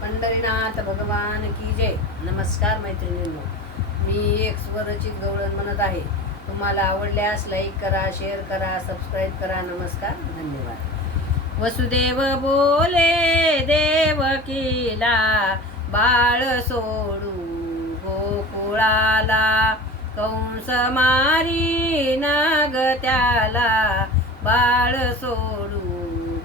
पंढरीनाथ भगवान की जय. नमस्कार मैत्रिणींनो, मी एक स्वरचित गवळण म्हणत आहे. तुम्हाला आवडल्यास लाईक करा, शेअर करा, सबस्क्राईब करा. नमस्कार, धन्यवाद. वसुदेव बोले देवकीला, बाळ सोडू गोकुळाला. कंस मारी नाग त्याला, बाळ सोडू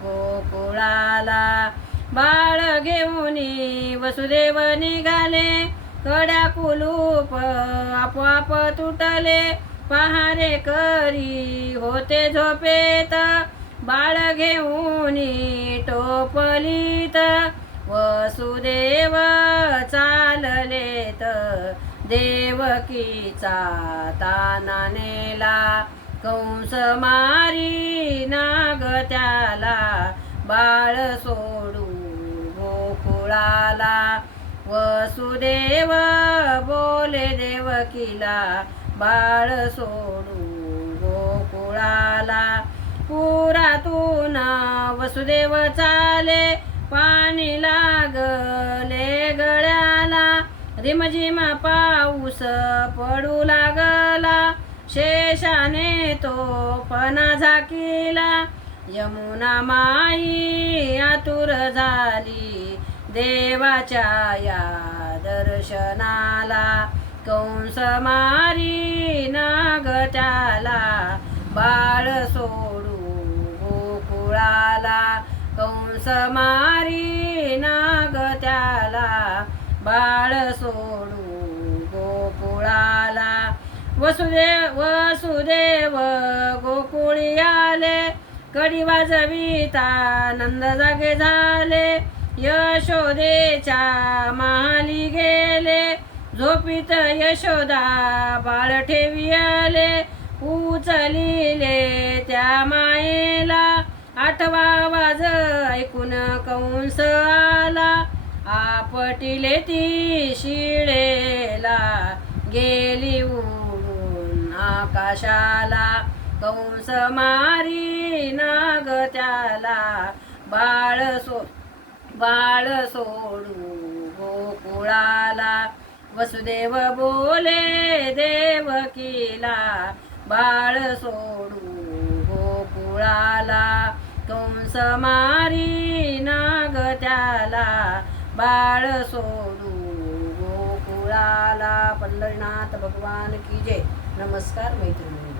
गोकुळाला. बाळ घेऊनी वसुदेव निघाले, कड्या कुलूप आपोआप तुटले. पहारे करी होते झोपेत, बाळ घेऊनी टोपलीत. वसुदेव चाललेत, देवकीचा ताना नेला. कंस मारी नाग त्याला, बाळ सोडू गोकुळाला. वसुदेव बोले देवकीला, बाळ सोडू गोकुळाला. पुरातून वसुदेव चाले, पाणी लागले गळ्याला. रिमझिम पाऊस पडू लागला, शेषाने तो पणा झाकीला. यमुना माई आतुर झाली, देवाच्या या दर्शनाला. कंस मारी नाग त्याला, बाळ सोडू गोकुळाला. कंस मारी नाग त्याला, बाळ सोडू गोकुळाला. वसुदेव गोकुळी आले, कडी वाजविता नंद जागे झाले. यशोदेच्या महाली गेले, झोपीत यशोदा बाळ ठेविले. उचलिले त्या मायेला, आठवा आवाज ऐकून कंस आला. आपटिले ती शिळेला, गेली उडून आकाशाला. कंस मारी नाग त्याला, बाळ सोडू गोकुळाला. वसुदेव बोले देवकीला, बाळ सोडू गोकुळाला. कंस मारी नाग त्याला, बाळ सोडू गोकुळाला. पंढरीनाथ भगवान की जय. नमस्कार मैत्रिणी.